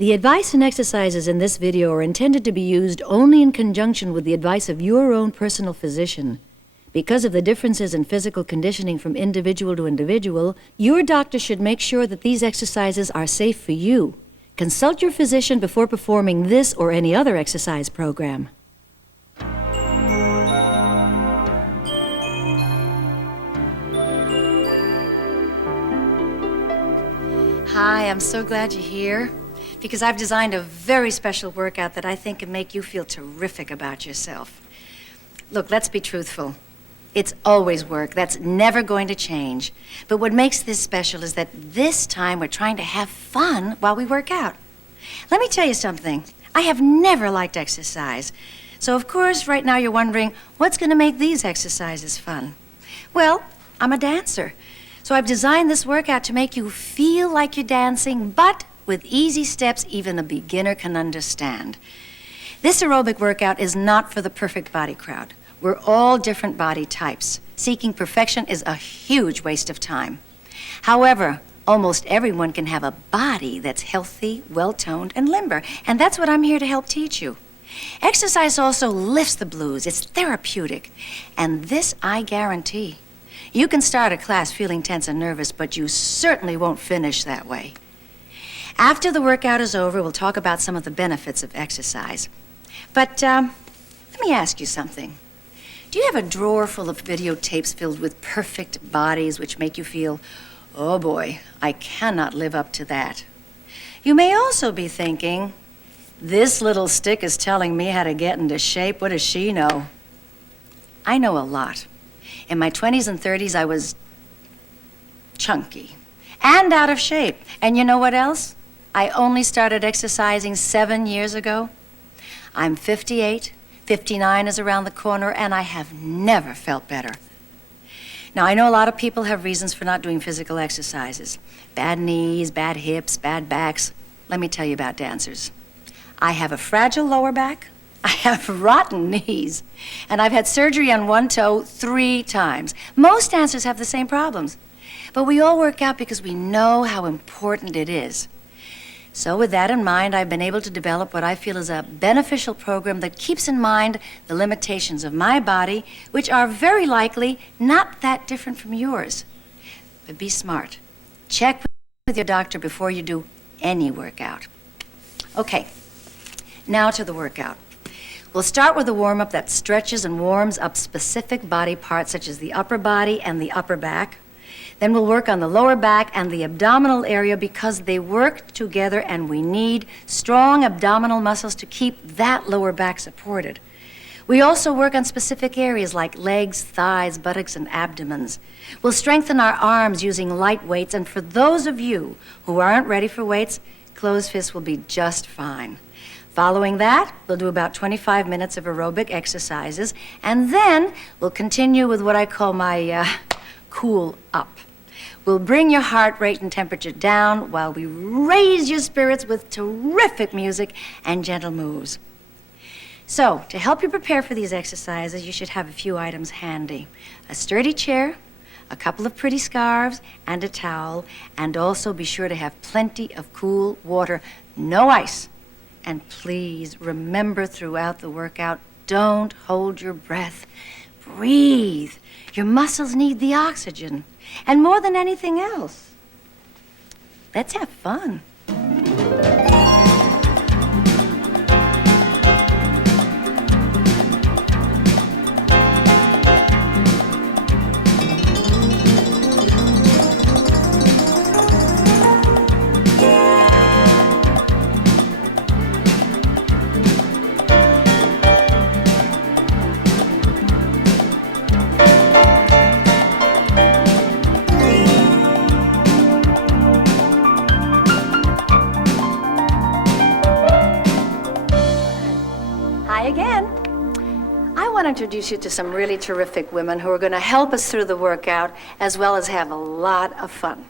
The advice and exercises in this video are intended to be used only in conjunction with the advice of your own personal physician. Because of the differences in physical conditioning from individual to individual, your doctor should make sure that these exercises are safe for you. Consult your physician before performing this or any other exercise program. Hi, I'm so glad you're here because I've designed a very special workout that I think can make you feel terrific about yourself. Look, let's be truthful. It's always work. That's never going to change. But what makes this special is that this time we're trying to have fun while we work out. Let me tell you something. I have never liked exercise. So, of course, right now you're wondering, what's going to make these exercises fun? Well, I'm a dancer. So I've designed this workout to make you feel like you're dancing, but with easy steps even a beginner can understand. This aerobic workout is not for the perfect body crowd. We're all different body types. Seeking perfection is a huge waste of time. However, almost everyone can have a body that's healthy, well-toned, and limber, and that's what I'm here to help teach you. Exercise also lifts the blues. It's therapeutic, and this I guarantee. You can start a class feeling tense and nervous, but you certainly won't finish that way. After the workout is over, we'll talk about some of the benefits of exercise. But let me ask you something. Do you have a drawer full of videotapes filled with perfect bodies which make you feel, oh boy, I cannot live up to that? You may also be thinking, this little stick is telling me how to get into shape. What does she know? I know a lot. In my 20s and 30s, I was chunky and out of shape. And you know what else? I only started exercising 7 years ago. I'm 58. 59 is around the corner, and I have never felt better. Now, I know a lot of people have reasons for not doing physical exercises. Bad knees, bad hips, bad backs. Let me tell you about dancers. I have a fragile lower back. I have rotten knees. And I've had surgery on one toe 3 times. Most dancers have the same problems. But we all work out because we know how important it is. So with that in mind, I've been able to develop what I feel is a beneficial program that keeps in mind the limitations of my body, which are very likely not that different from yours. But be smart. Check with your doctor before you do any workout. Okay, now to the workout. We'll start with a warm-up that stretches and warms up specific body parts such as the upper body and the upper back. Then we'll work on the lower back and the abdominal area because they work together and we need strong abdominal muscles to keep that lower back supported. We also work on specific areas like legs, thighs, buttocks, and abdomens. We'll strengthen our arms using light weights, and for those of you who aren't ready for weights, closed fists will be just fine. Following that, we'll do about 25 minutes of aerobic exercises, and then we'll continue with what I call my cool up. We'll bring your heart rate and temperature down while we raise your spirits with terrific music and gentle moves. So, to help you prepare for these exercises, you should have a few items handy. A sturdy chair, a couple of pretty scarves, and a towel, and also be sure to have plenty of cool water, no ice. And please remember throughout the workout, don't hold your breath. Breathe. Your muscles need the oxygen. And more than anything else, let's have fun. Again, I want to introduce you to some really terrific women who are going to help us through the workout as well as have a lot of fun.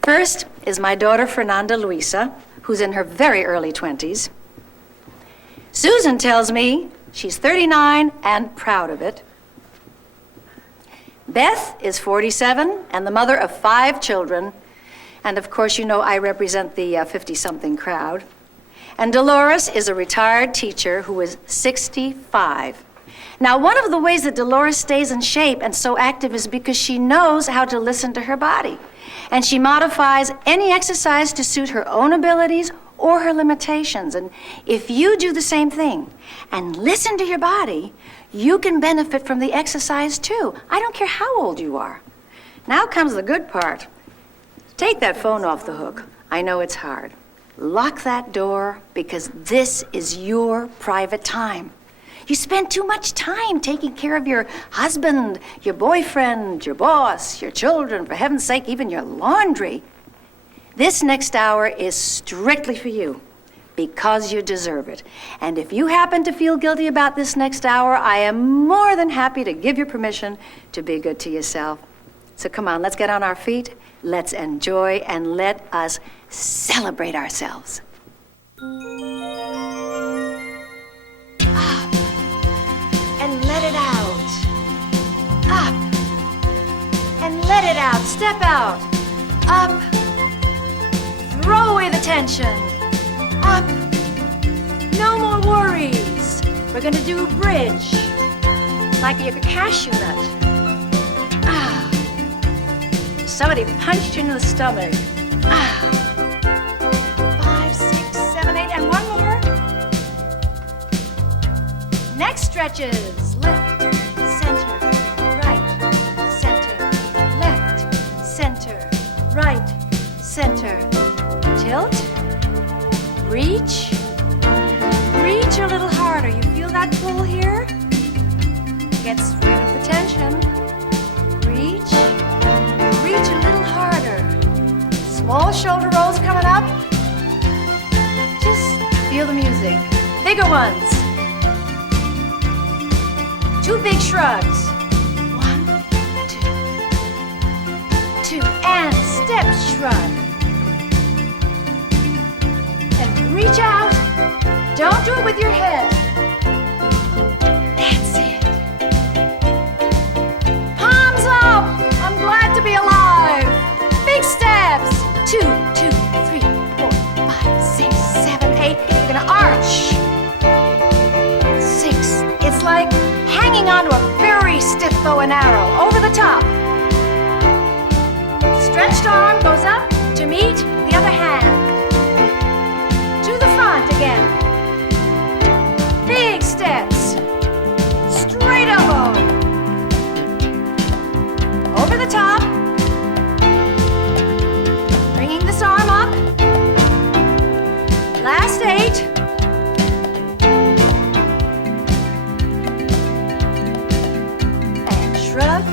First is my daughter, Fernanda Luisa, who's in her very early 20s. Susan tells me she's 39 and proud of it. Beth is 47 and the mother of 5 children. And of course, you know I represent the 50-something crowd. And Dolores is a retired teacher who is 65. Now, one of the ways that Dolores stays in shape and so active is because she knows how to listen to her body. And she modifies any exercise to suit her own abilities or her limitations. And if you do the same thing and listen to your body, you can benefit from the exercise too. I don't care how old you are. Now comes the good part. Take that phone off the hook. I know it's hard. Lock that door because this is your private time. You spend too much time taking care of your husband, your boyfriend, your boss, your children, for heaven's sake, even your laundry. This next hour is strictly for you because you deserve it. And if you happen to feel guilty about this next hour, I am more than happy to give you permission to be good to yourself. So come on, let's get on our feet, let's enjoy, and let us celebrate ourselves. And let it out. Up. And let it out. Step out. Up. Throw away the tension. Up. No more worries. We're going to do a bridge. Like a cashew nut. Ah. Somebody punched you in the stomach. Ah. 5, 6, 7, 8, and one more. Neck stretches. Left, center, right, center, left, center, right, center. Tilt. Reach. Reach a little harder. You feel that pull here? Gets rid of the tension. Reach. Reach a little harder. Small shoulder rolls coming up. Just feel the music. Bigger ones. 2 big shrugs. 1, 2, 2, and step shrug. And reach out. Don't do it with your head. That's it. Palms up. I'm glad to be alive. Big steps. 2, 2, 3, 4, 5, 6, 7, 8. You're gonna arch. 6. It's like hanging onto a very stiff bow and arrow, over the top. Stretched arm goes up to meet the other hand. To the front again. Big steps. Straight elbow. Over the top. Bringing this arm up. Last 8. Shrug,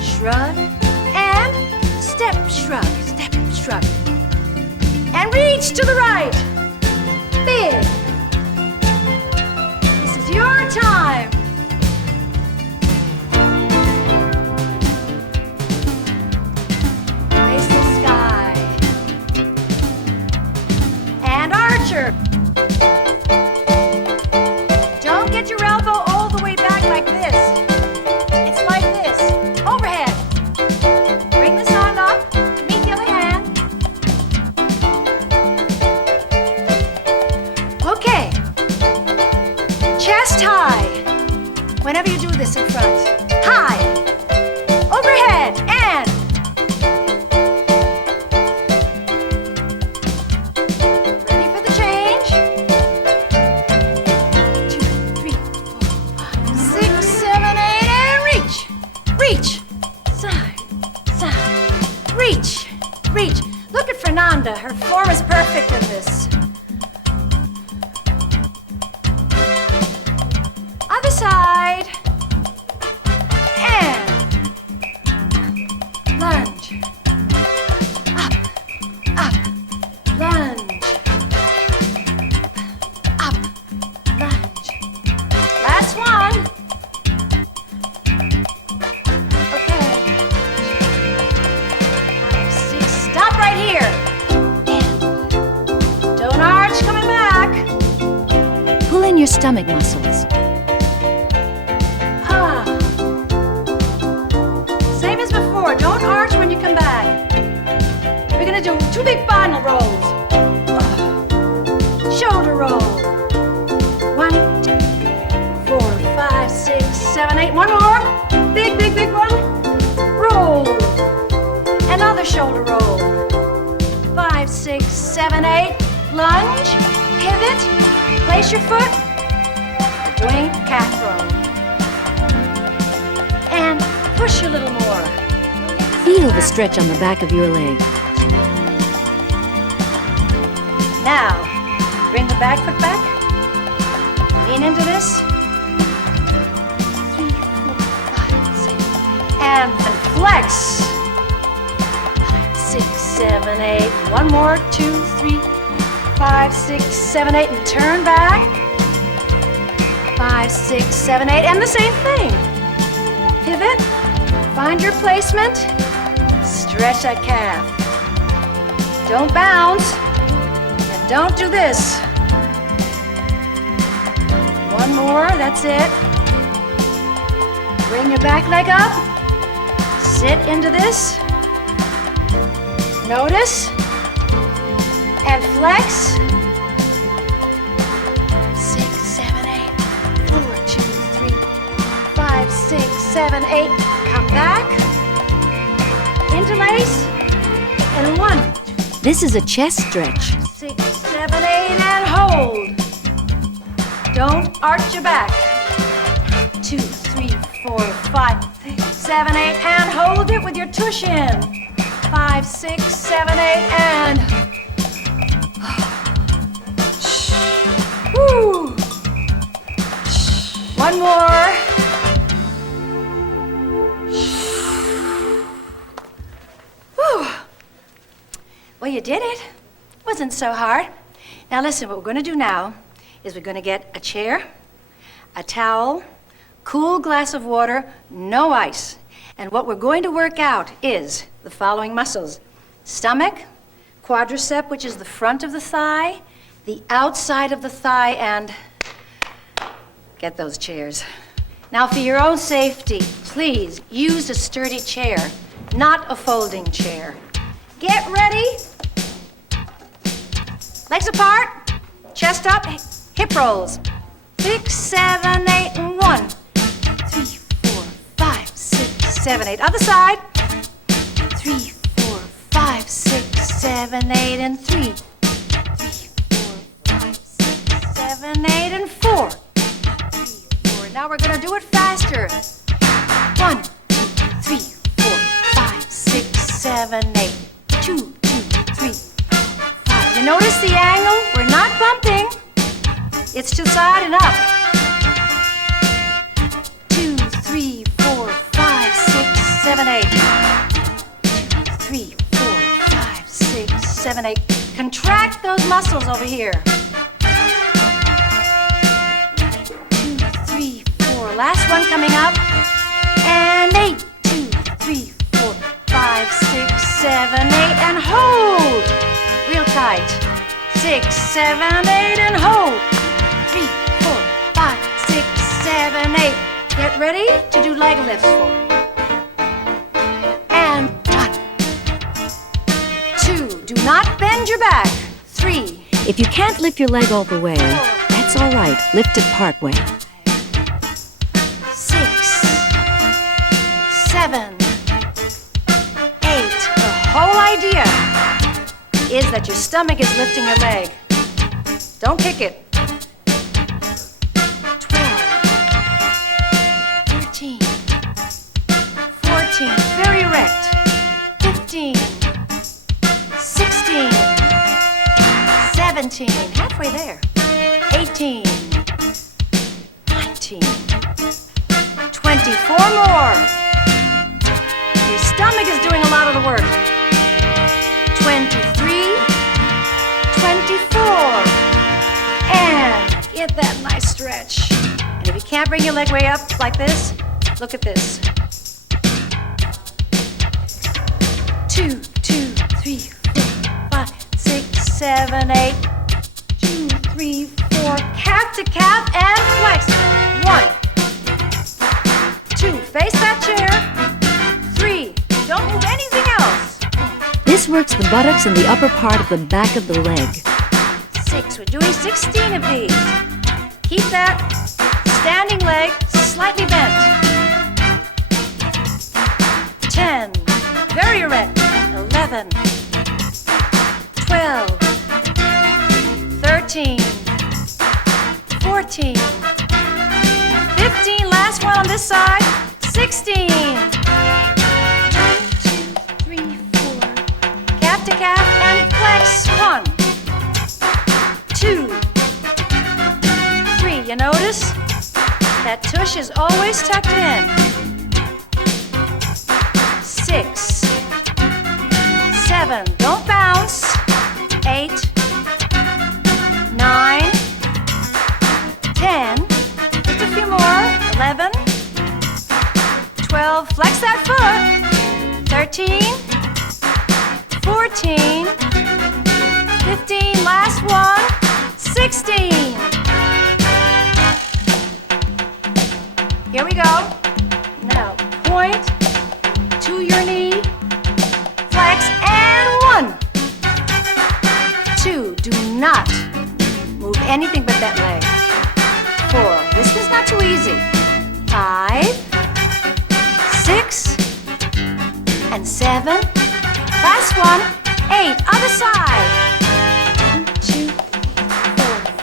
shrug, and step, shrug, and reach to the right. Big. This is your time. Face the sky. And archer. Don't get your elbow all the way back like this. Whenever you do this in front. High. Overhead. And. Ready for the change? 2, 3, 4, 5, 6, 7, 8, and reach. Reach. Side. Side. Reach. Reach. Look at Fernanda. Her form is perfect in this. Other side. And lunge. Up, up, lunge. Up, lunge. Last one. Okay. 5, 6. Stop right here. And don't arch coming back. Pull in your stomach muscles. Don't arch when you come back. We're gonna do 2 big final rolls. 7, 8. One more. Big, big, big one. Roll. Another shoulder roll. 5, 6, 7, 8. Lunge. Pivot. Place your foot. Wing calf throw. And push a little more. Feel the stretch on the back of your leg. Now, bring the back foot back. Lean into this. 3, 4, 5, 6. And flex. 5, 6, 7, 8. One more. 2, 3, 5, 6, 7, 8. And turn back. 5, 6, 7, 8. And the same thing. Pivot. Find your placement. Stretch that calf. Don't bounce. And don't do this. One more, that's it. Bring your back leg up. Sit into this. Notice. And flex. 6, 7, 8. 4, 2, 3, 5, 6, 7, 8. Come back. Interlace. And 1. This is a chest stretch. 6, 7, 8, and hold. Don't arch your back. 2, 3, 4, 5, 6, 7, 8, and hold it with your tush in. 5, 6, 7, 8, and... Woo. One more. Whew. Well, you did it. Wasn't so hard. Now listen, what we're going to do now is we're going to get a chair, a towel, cool glass of water, no ice. And what we're going to work out is the following muscles: stomach, quadricep, which is the front of the thigh, the outside of the thigh, and get those chairs. Now for your own safety, please use a sturdy chair, not a folding chair. Get ready. Legs apart, chest up, hip rolls. 6, 7, 8, and 1, 3, 4, 5, 6, 7, 8. Other side. 3, 4, 5, 6, 7, 8, and 3. 3, 4, 5, 6, 7, 8, and 4. 3, 4. Now we're going to do it faster. 1, 2, 3, 4, 5, 6, 7, 8. 2, 2, 3, 5. You notice the angle? We're not bumping. It's to side and up. 2, 3, 4, 5, 6, 7, 8. 2, 3, 4, 5, 6, 7, 8. Contract those muscles over here. 2, 3, 4. Last one coming up. And 8. 2, 3, 4, 5, 6, 7, 8. And hold. Real tight. 6, 7, 8. And hold. 3, 4, 5, 6, 7, 8. Get ready to do leg lifts for. And 1, 2. Do not bend your back. 3. If you can't lift your leg all the way, that's all right. Lift it part way. 6, 7, 8. The whole idea is that your stomach is lifting your leg. Don't kick it. 12, 13, 14, very erect. 15, 16, 17, halfway there. 18, 19, 24 more. Your stomach is doing a lot of the work. 23, 24. And get that nice stretch. And if you can't bring your leg way up like this, look at this. 2, 2, 3, 4, 5, 6, 7, 8. 2, 3, 4. Calf to calf and flex. 1, 2. Face that chair. 3. Don't move anything else. This works the buttocks and the upper part of the back of the leg. 6. We're doing 16 of these. Keep that Standing leg, slightly bent. 10, very erect. 11, 12, 13, 14, 15, last one on this side, 16. 1, 2, 3, 4. Calf to calf and flex. 1, 2, 3. You notice? That tush is always tucked in. 6, 7, don't bounce. 8, 9, 10, just a few more. 11, 12, flex that foot. 13, 14, 15, last one. 16. Here we go. Now, point to your knee, flex, and 1, 2, do not move anything but that leg. 4, this is not too easy. 5, 6, and 7, last one, 8, other side. 1, 2, 4,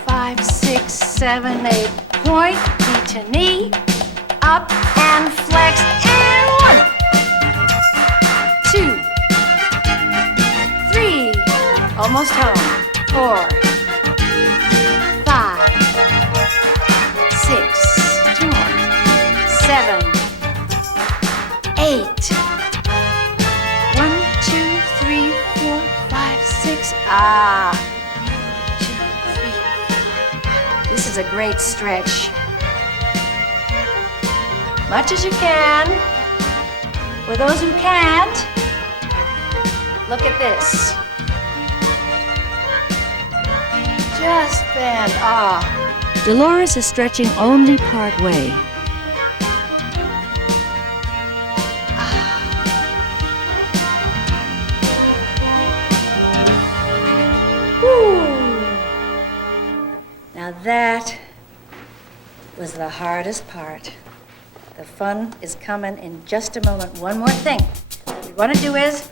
5, 6, 7, 8, point, knee to knee, up and flex, and 1, 2, 3, almost home. 4, 5, 6, 2 more, 7, 8, 1, 2, 3, 4, 5, 6, 2, 3, 4. This is a great stretch. Much as you can. For those who can't, look at this. Just bend. Dolores is stretching only part way. Now that was the hardest part. The fun is coming in just a moment. One more thing. What we want to do is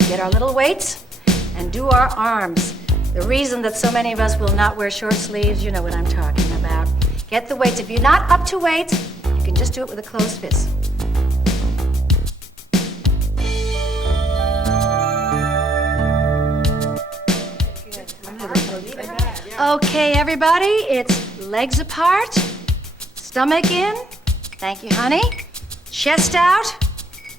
get our little weights and do our arms. The reason that so many of us will not wear short sleeves, you know what I'm talking about. Get the weights. If you're not up to weights, you can just do it with a closed fist. Okay, everybody, it's legs apart, stomach in. Thank you, honey. Chest out.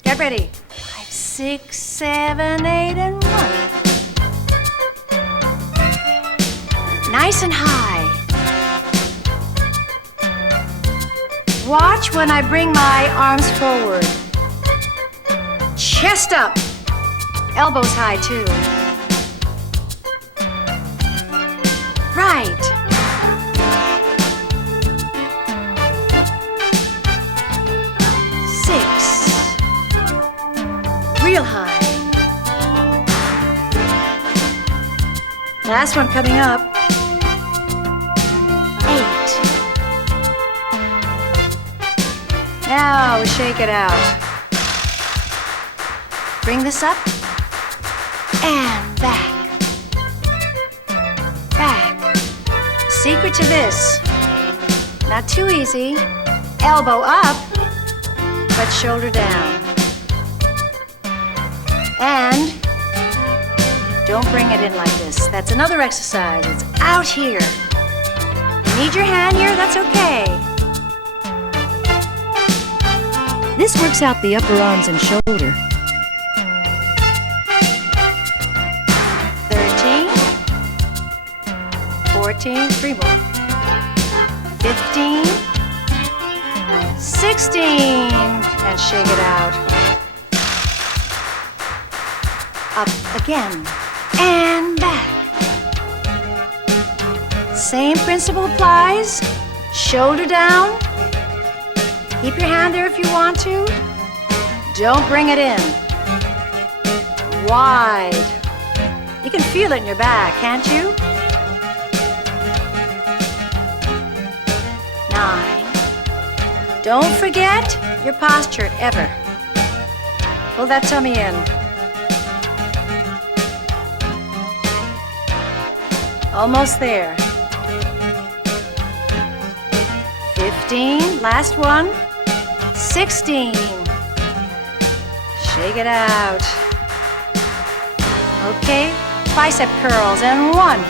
Get ready. 5, 6, 7, 8, and 1. Nice and high. Watch when I bring my arms forward. Chest up. Elbows high, too. Right. Real high. Last one coming up. 8. Now shake it out. Bring this up and back. Back. Secret to this. Not too easy. Elbow up, but shoulder down. And don't bring it in like this. That's another exercise. It's out here. You need your hand here, that's okay. This works out the upper arms and shoulder. 13, 14, 3 more. 15, 16, and shake it out. Up again, and back. Same principle applies. Shoulder down. Keep your hand there if you want to. Don't bring it in. Wide. You can feel it in your back, can't you? 9, Don't forget your posture, ever. Pull that tummy in. Almost there. 15, last one. 16. Shake it out. Okay, bicep curls, and 1.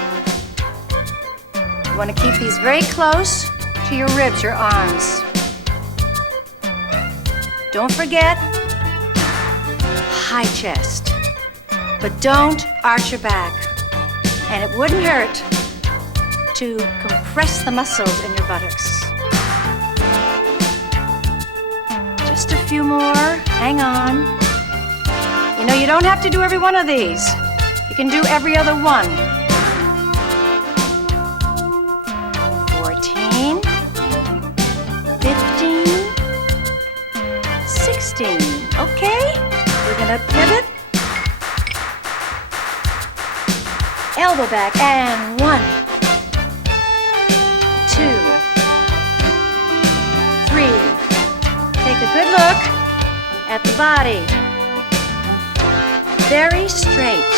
You want to keep these very close to your ribs, your arms. Don't forget, high chest. But don't arch your back. And it wouldn't hurt to compress the muscles in your buttocks. Just a few more. Hang on. You know, you don't have to do every one of these. You can do every other one. 14, 15, 16. Okay, we're gonna pivot. Elbow back, and 1, 2, 3. Take a good look at the body. Very straight.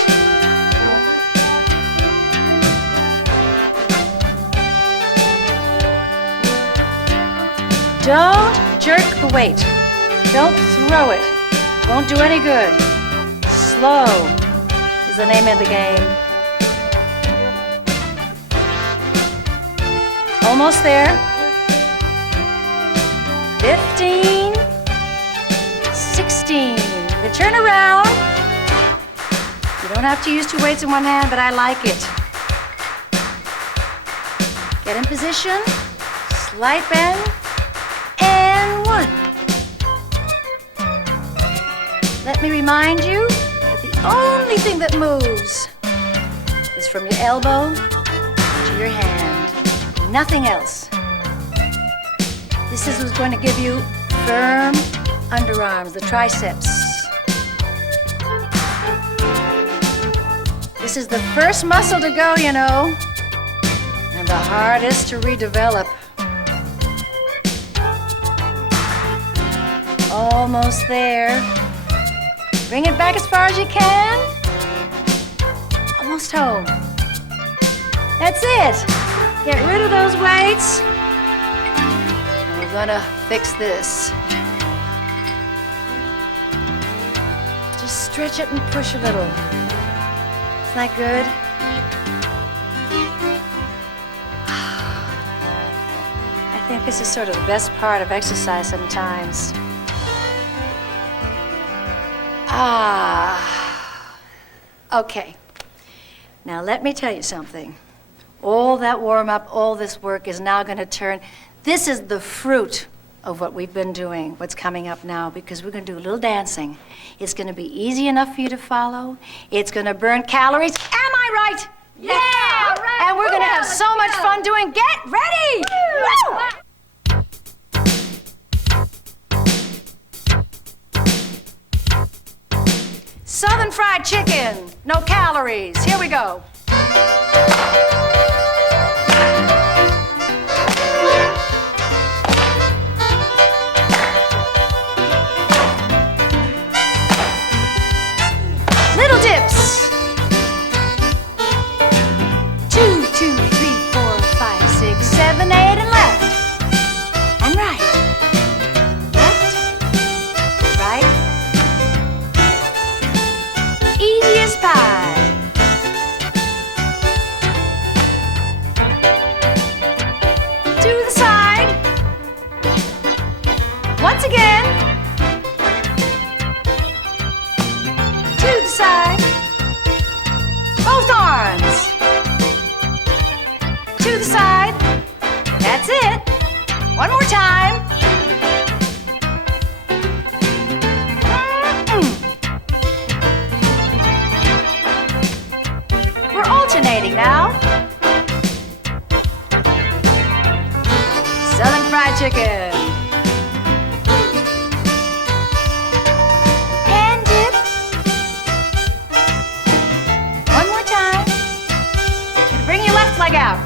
Don't jerk the weight. Don't throw it. Won't do any good. Slow is the name of the game. Almost there. 15, 16. You turn around. You don't have to use 2 weights in one hand, but I like it. Get in position. Slight bend. And 1. Let me remind you that the only thing that moves is from your elbow to your hand. Nothing else. This is what's going to give you firm underarms, the triceps. This is the first muscle to go, you know, and the hardest to redevelop. Almost there. Bring it back as far as you can. Almost home. That's it. Get rid of those weights. And we're gonna fix this. Just stretch it and push a little. Isn't that good? I think this is sort of the best part of exercise sometimes. Okay. Now let me tell you something. All that warm-up, all this work is now going to turn. This is the fruit of what we've been doing, what's coming up now, because we're going to do a little dancing. It's going to be easy enough for you to follow. It's going to burn calories. Am I right? Yeah! Right. And we're going to have so much fun doing. Get ready! Woo! Southern fried chicken, no calories. Here we go. Little dips. 2, 2, 3, 4, 5, 6, 7, 8, and left. And right. Left. Right. Easy as pie. To the side. Once again. To the side. Both arms. To the side. That's it. One more time. We're alternating now. Southern fried chicken. And dip. One more time. And bring your left leg out.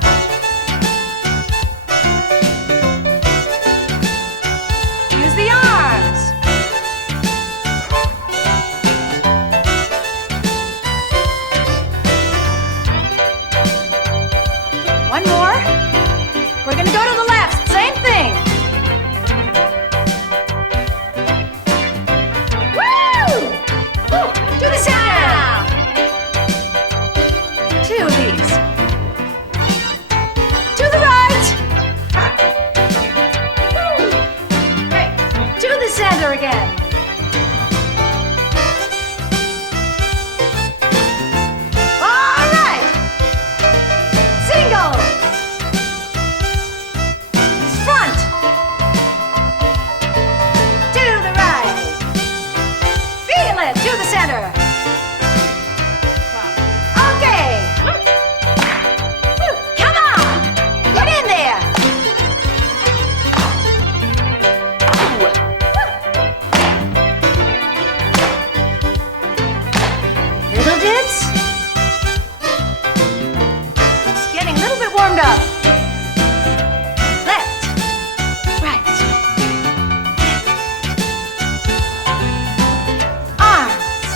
conga. Left, right, left. Arms.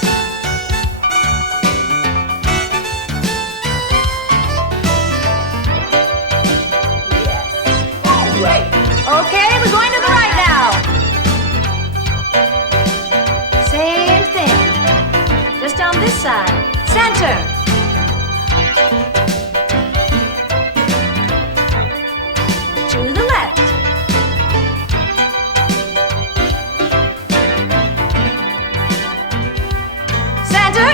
Yes. Great. Okay, we're going to the right now. Same thing. Just on this side. Center. To the left. Center.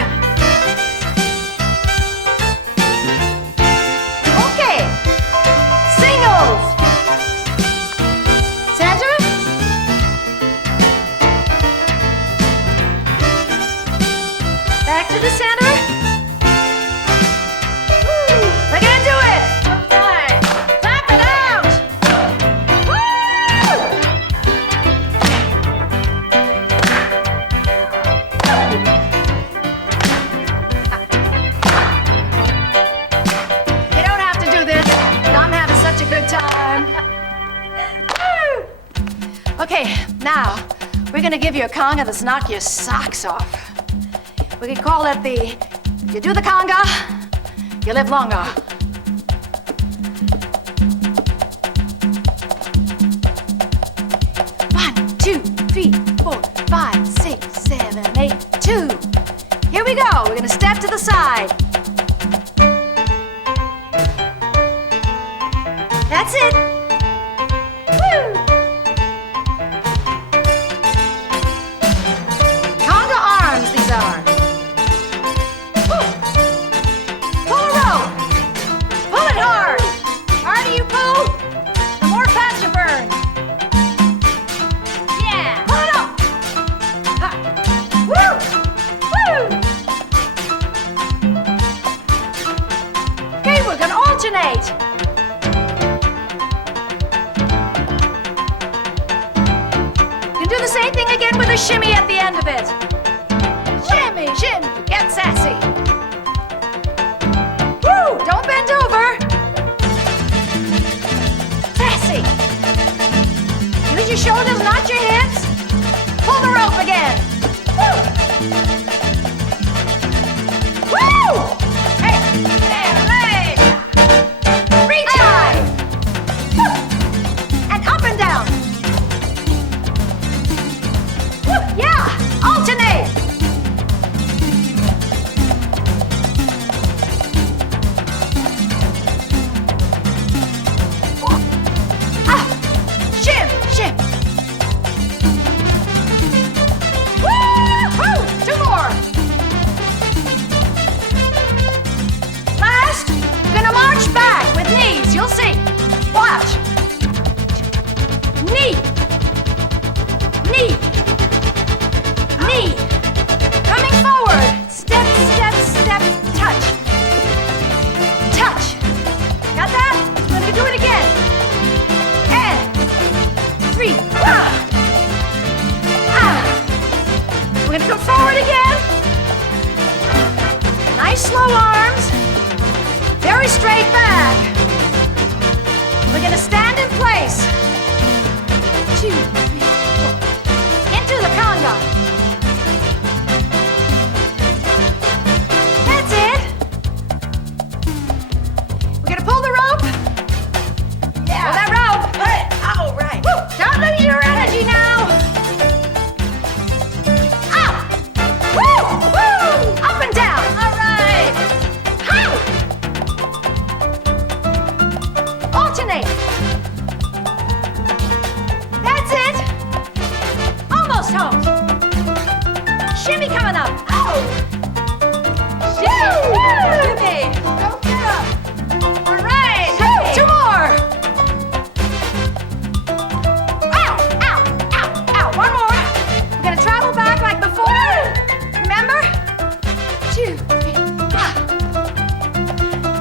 Okay. Singles. Center. Back to the center. Woo. We're gonna do it. All right. Clap it out. Woo! You don't have to do this, but I'm having such a good time. Woo! Okay, now we're gonna give you a conga that's knock your socks off. We could call it the, you do the conga, you live longer. One, two, three, 4, 5, 6, 7, 8, 2. Here we go. We're gonna step to the side. That's it. Woo! Conga arms, these are. Woo! Pull a rope. Pull it hard. Harder you pull, the more fat you burn. Yeah. Pull it up. Ha. Woo! Woo! Okay, we're gonna alternate. Do the same thing again with a shimmy at the end of it. Shimmy, shimmy, get sassy. Woo, don't bend over. Sassy. Use your shoulders, not your hips. Pull the rope again. Woo. Woo! Hey, hey, reach high. Woo. And up and down. Yeah! Alternate! Ah! Shim! Shim! Woo-hoo! 2 more! Last, we're gonna march back with knees. You'll see. Watch. Knee. Knee. Knee. Coming forward. Step, step, step, touch. Touch. Got that? We're gonna do it again. And 3. We're gonna come forward again. Nice slow arms. Very straight back. We're gonna stand in place. 2, 3, 4. Into the conga. That's it. We're gonna pull the rope. Yeah. Pull that rope. All right. Woo. Don't lose your energy now. Up. Woo. Woo. Up and down. All right. How? Alternate. That's it. Almost home. Shimmy coming up. Oh. Shimmy. Don't get up. All right. Hey. 2 more. Ow, ow, ow, ow. 1 more. We're gonna travel back like before. Remember? 2, 3.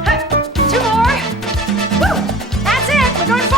Hey. 2 more. Woo. That's it. We're going forward.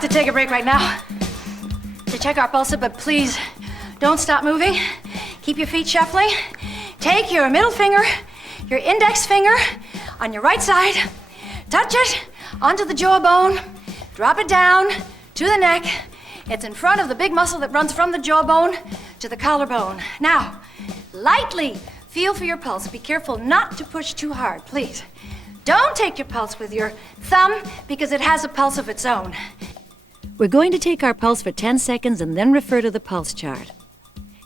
have to take a break right now to check our pulse, but please don't stop moving. Keep your feet shuffling. Take your middle finger, your index finger on your right side, touch it onto the jawbone, drop it down to the neck. It's in front of the big muscle that runs from the jawbone to the collarbone. Now, lightly feel for your pulse. Be careful not to push too hard, please. Don't take your pulse with your thumb because it has a pulse of its own. We're going to take our pulse for 10 seconds and then refer to the pulse chart.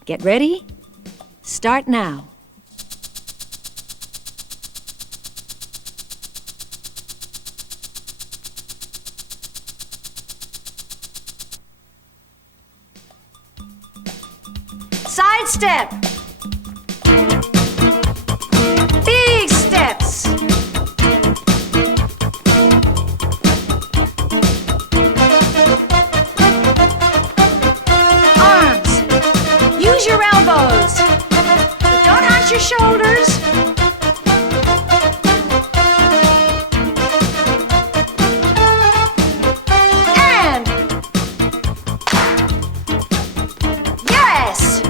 Get ready? Start now. Side step. Big steps. Arms. Use your elbows. But don't hunch your shoulders. And yes.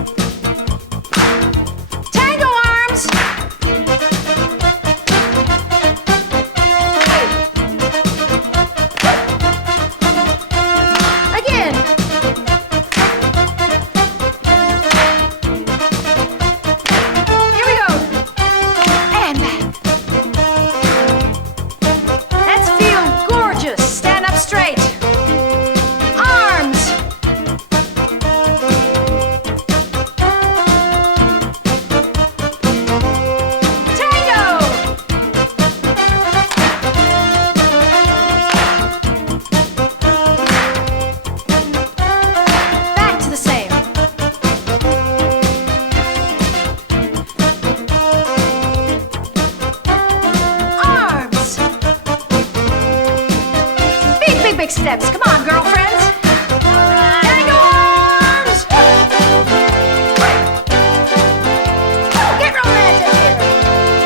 Tango arms. Again. Here we go. And back. Let's feel gorgeous. Stand up straight. Arms. Tango. Back to the same. Arms. Big steps. Come on, girlfriends. Tango arms. Get romantic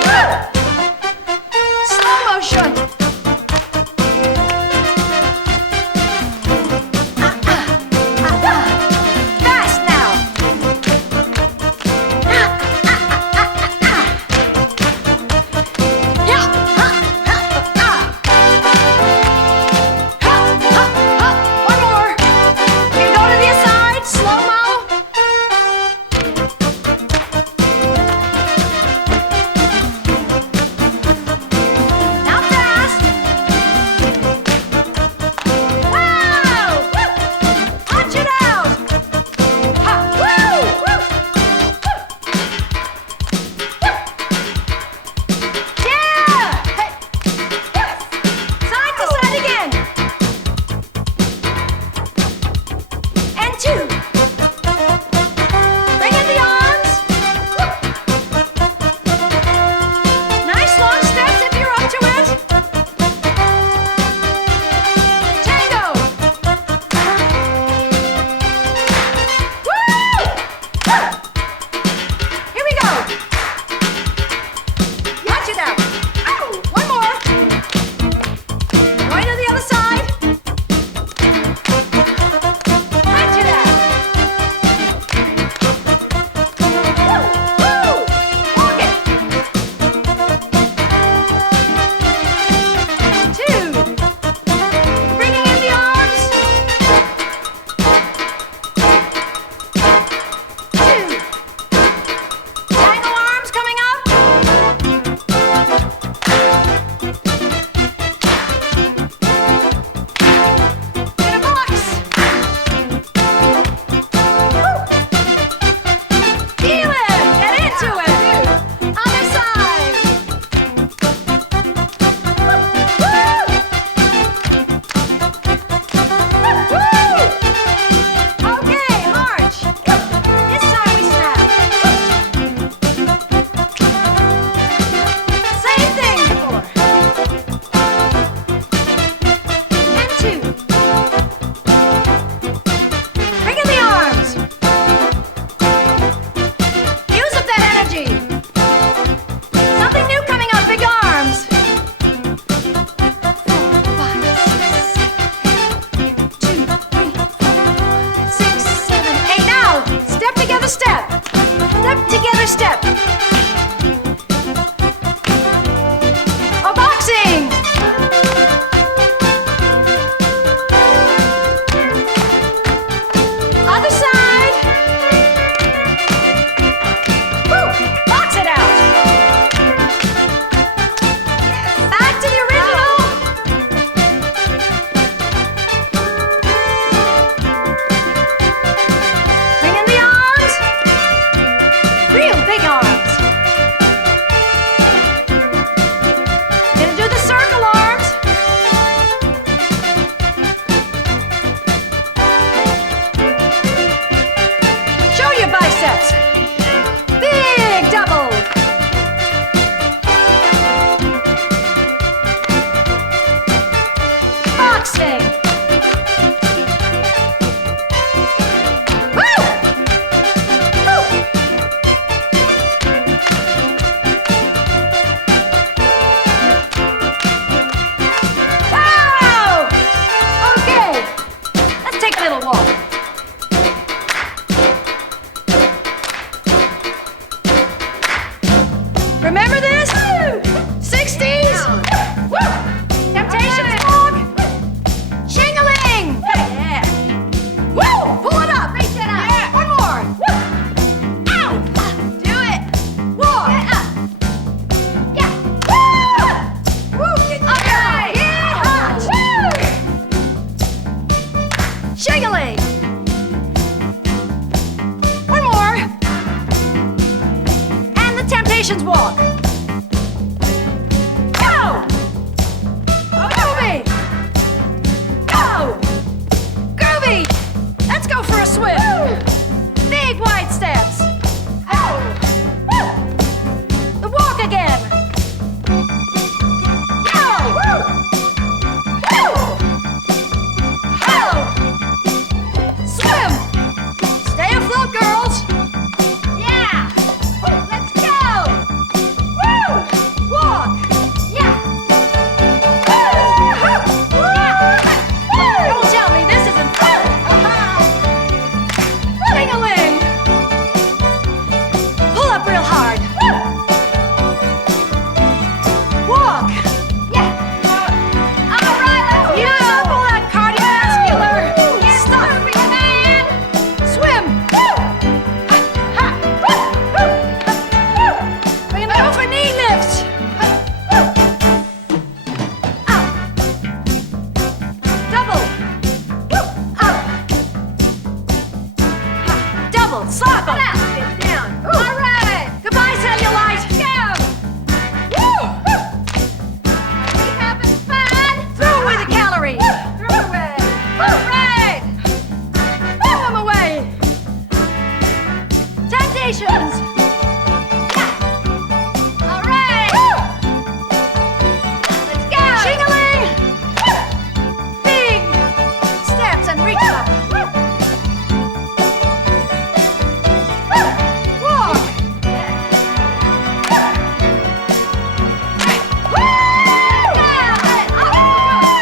here. Slow motion. Fast now. Remember this? 60s? Woo! Temptations walk. Shing-a-ling. Yeah. Woo! Pull it up. Reach it up. Yeah. One more. Woo! Ow! Do it. Walk. Get up. Yeah. Woo! Woo! Get All right. Yeah! Woo! Shing-a-ling. One more. And the Temptations walk. Go! Groovy! Go! Groovy! Let's go for a swim. Big wide steps. The walk again. Go! Go! Swim! Stay afloat, girls. Yeah. Let's go. Woo! Walk! Yeah. Don't tell me this isn't fun. Ling-a-ling! Pull up real hard. Walk! Yeah. All right. Let's You go. pull that cardiovascular Get stuff. moving, man. Swim! We're gonna go for knee lifts. Up. Double. Up. Double. Slap 'em. Get down. All right. Goodbye, cellulite. Go. Woo! We having fun? Throw away the calories. Throw away. All right. Throw them away. Temptations. All right. Let's go. Shing-a-ling. Big steps and reach up. Walk.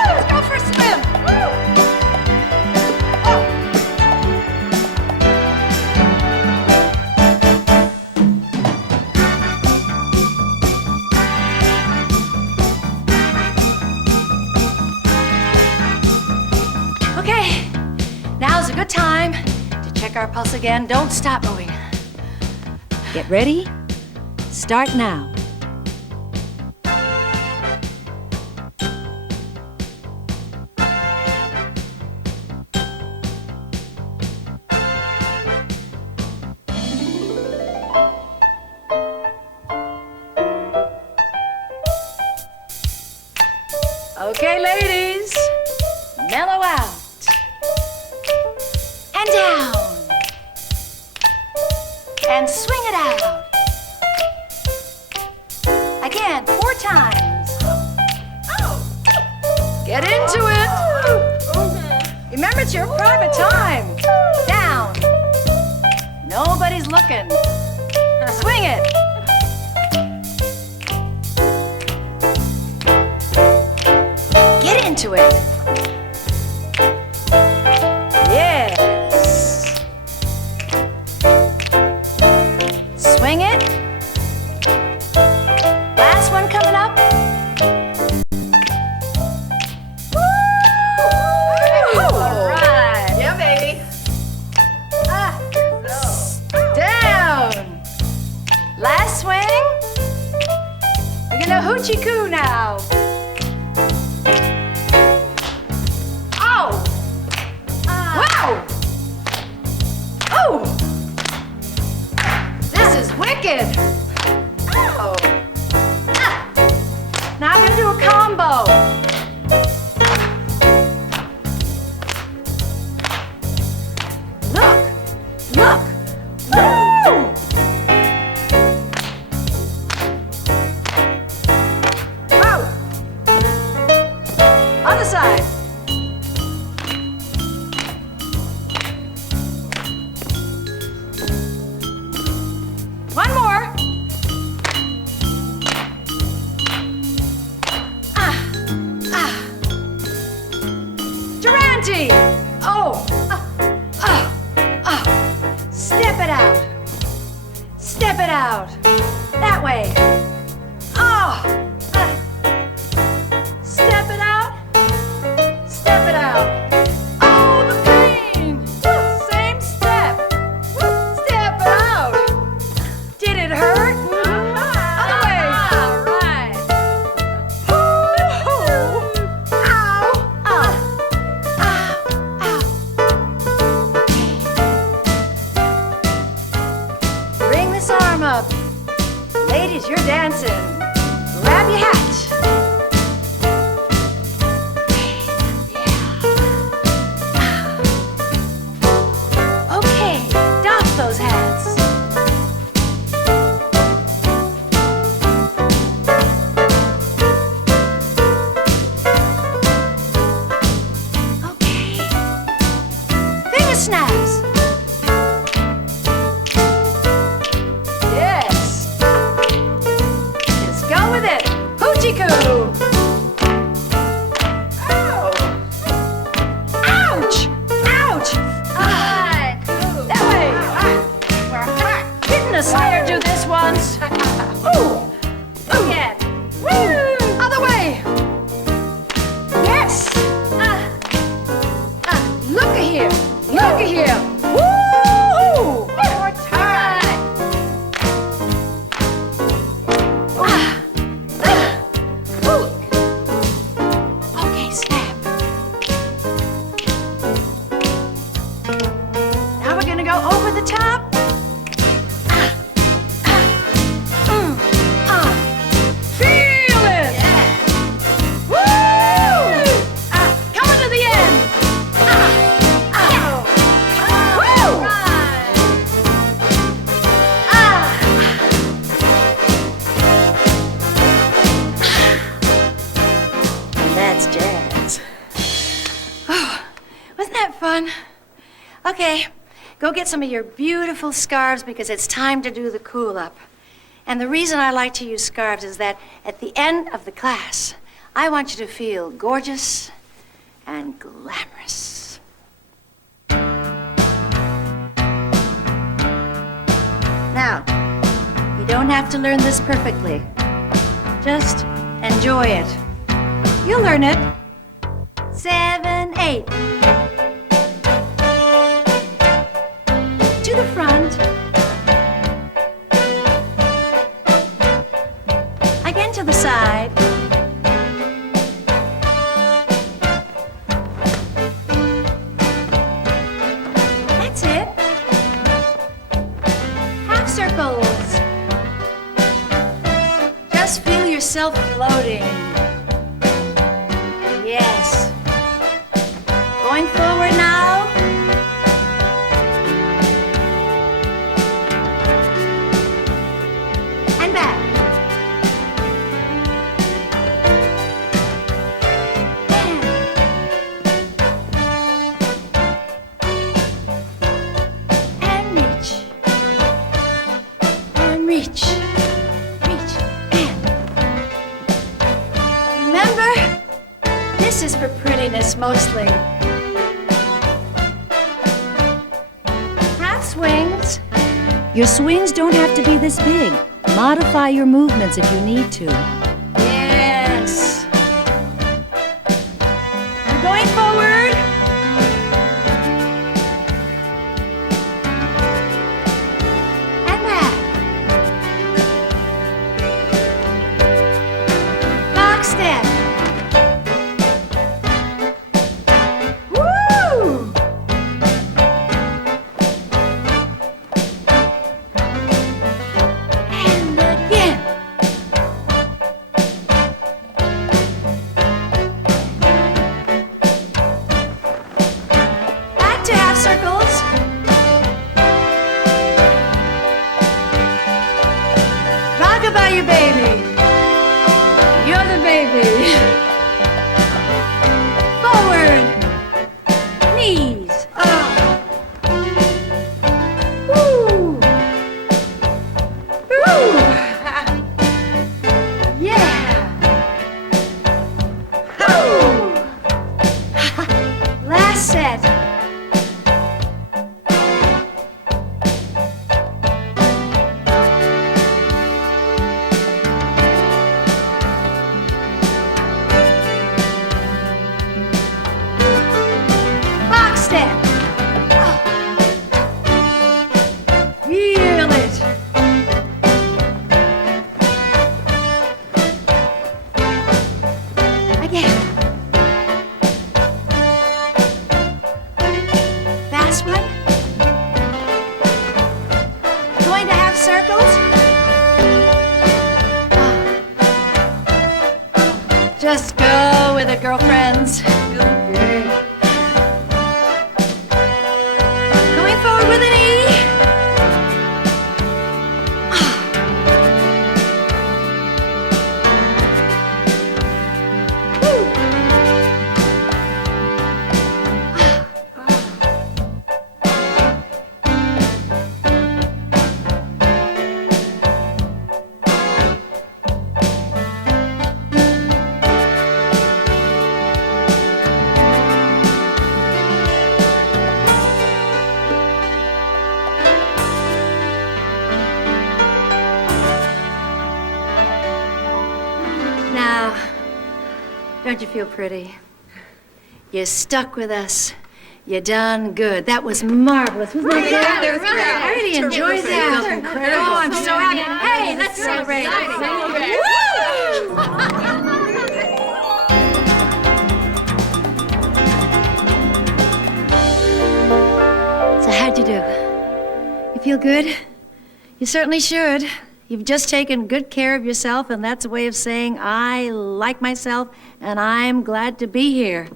Let's go for a swim. Okay, now's a good time to check our pulse again. Don't stop moving. Get ready? Start now. Okay, ladies, mellow out. And down. And swing it out. Again, 4 times. Get into it. Remember, it's your private time. Down. Nobody's looking. Swing it. Get into it. Yes. Swing it. Last one coming up. All right. Yeah, baby. Down. Last swing. We're gonna hoochie coo now. Oh! Wow! Oh! This is wicked. Oh. Now I'm gonna do a combo. Look! Look! Woo! Whoa! Other side. One more. Durante! Oh! Step it out. Step it out. That way. Ladies, you're dancing. Grab your hat. Yeah. Okay, doff those hats. Okay. Finger snaps. Yes. Just go with it. Hoochie-coo. Oh. Ouch. Ouch. Ah. That way. Ah. Didn't a slayer do this once? Ooh. Again. Woo. Other way. Yes. Look here. Look here. Woo. One more time. Ooh. Okay, snap. Now we're gonna go over the top. Feel it. Woo! Coming to the end. Woo! And that's jazz. Oh, wasn't that fun? Okay, go get some of your beautiful scarves because it's time to do the cool-up. And the reason I like to use scarves is that at the end of the class, I want you to feel gorgeous and glamorous. Now, you don't have to learn this perfectly. Just enjoy it. You'll learn it. 7, 8. To the front. Again to the side. That's it. Half circles. Just feel yourself floating. Yes. Going forward now. And back. And reach. And reach. Reach. And. Remember, this is for prettiness mostly. Half swings. Your swings don't have to be this big. Modify your movements if you need to. Yes. I'm going forward. And back. Box step. Woo! And again. Back to half circles. Rockabye you baby. You're the baby. Forward. Knees up. Woo. Woo. Yeah. Woo. Last set. Just go with it, girlfriends. Going forward with an E. Now, don't you feel pretty? You stuck with us. You done good. That was marvelous. Wasn't that good? I really enjoyed that. Incredible. Oh, I'm so happy. Hey, let's celebrate. So how'd you do? You feel good? You certainly should. You've just taken good care of yourself, and that's a way of saying, I like myself, and I'm glad to be here.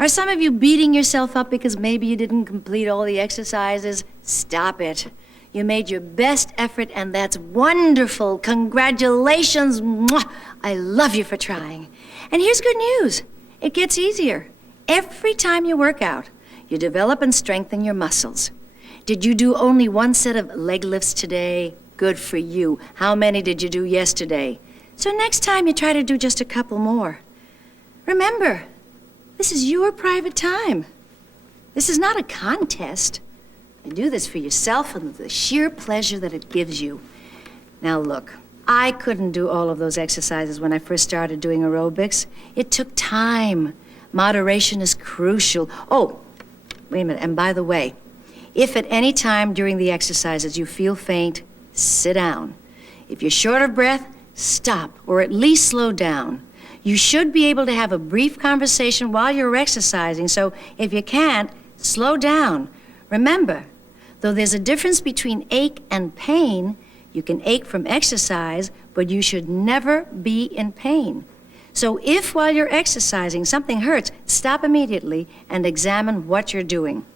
Are some of you beating yourself up because maybe you didn't complete all the exercises? Stop it. You made your best effort, and that's wonderful. Congratulations. Mwah. I love you for trying. And here's good news. It gets easier. Every time you work out, you develop and strengthen your muscles. Did you do only one set of leg lifts today? Good for you. How many did you do yesterday? So next time you try to do just a couple more. Remember, this is your private time. This is not a contest. You do this for yourself and the sheer pleasure that it gives you. Now look, I couldn't do all of those exercises when I first started doing aerobics. It took time. Moderation is crucial. Oh, wait a minute, and by the way, if at any time during the exercises you feel faint, sit down. If you're short of breath, stop, or at least slow down. You should be able to have a brief conversation while you're exercising, so if you can't, slow down. Remember, though there's a difference between ache and pain, you can ache from exercise, but you should never be in pain. So if while you're exercising something hurts, stop immediately and examine what you're doing.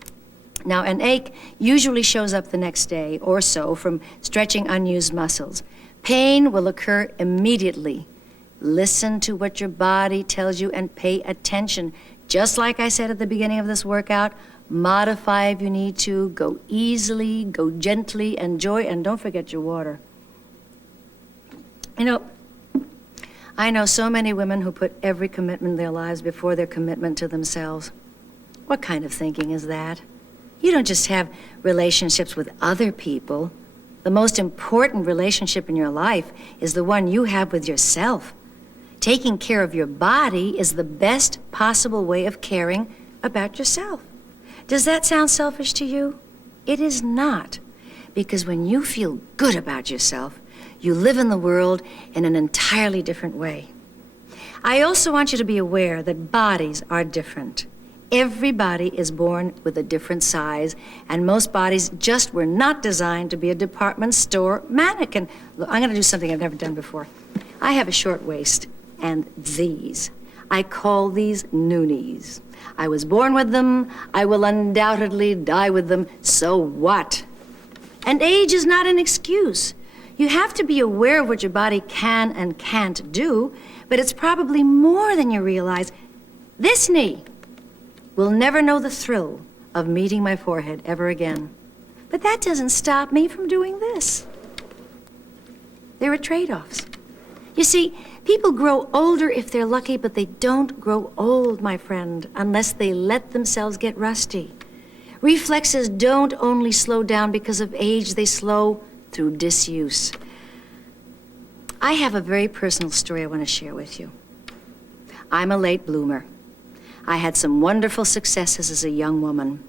Now, an ache usually shows up the next day or so from stretching unused muscles. Pain will occur immediately. Listen to what your body tells you and pay attention. Just like I said at the beginning of this workout, modify if you need to, go easily, go gently, enjoy, and don't forget your water. You know, I know so many women who put every commitment in their lives before their commitment to themselves. What kind of thinking is that? You don't just have relationships with other people. The most important relationship in your life is the one you have with yourself. Taking care of your body is the best possible way of caring about yourself. Does that sound selfish to you? It is not. Because when you feel good about yourself, you live in the world in an entirely different way. I also want you to be aware that bodies are different. Everybody is born with a different size, and most bodies just were not designed to be a department store mannequin. Look, I'm going to do something I've never done before. I have a short waist, and these. I call these noonies. I was born with them. I will undoubtedly die with them. So what? And age is not an excuse. You have to be aware of what your body can and can't do, but it's probably more than you realize. This knee will never know the thrill of meeting my forehead ever again. But that doesn't stop me from doing this. There are trade-offs. You see, people grow older if they're lucky, but they don't grow old, my friend, unless they let themselves get rusty. Reflexes don't only slow down because of age, they slow through disuse. I have a very personal story I want to share with you. I'm a late bloomer. I had some wonderful successes as a young woman.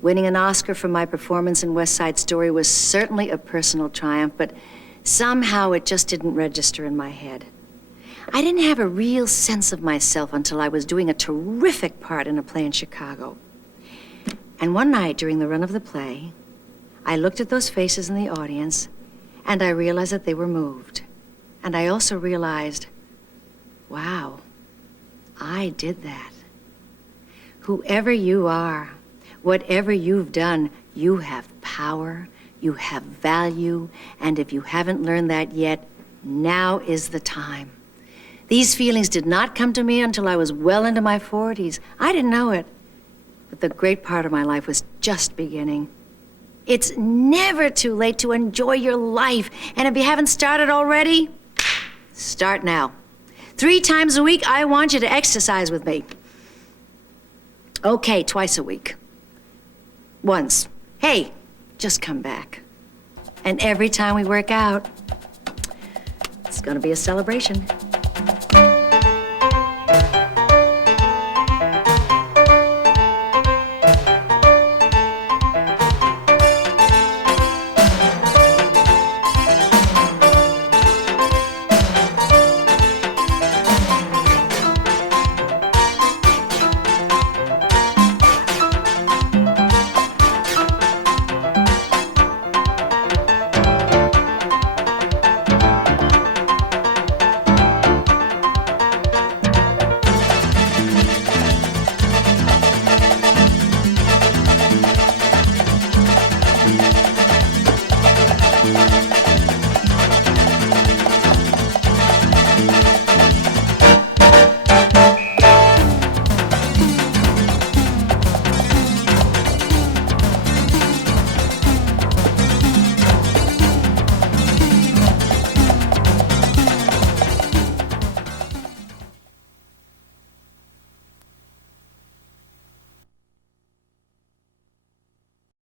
Winning an Oscar for my performance in West Side Story was certainly a personal triumph, but somehow it just didn't register in my head. I didn't have a real sense of myself until I was doing a terrific part in a play in Chicago. And one night during the run of the play, I looked at those faces in the audience, and I realized that they were moved. And I also realized, wow, I did that. Whoever you are, whatever you've done, you have power, you have value, and if you haven't learned that yet, now is the time. These feelings did not come to me until I was well into my 40s. I didn't know it, but the great part of my life was just beginning. It's never too late to enjoy your life, and if you haven't started already, start now. 3 times a week, I want you to exercise with me. Okay, twice a week. Once. Hey, just come back. And every time we work out, it's gonna be a celebration.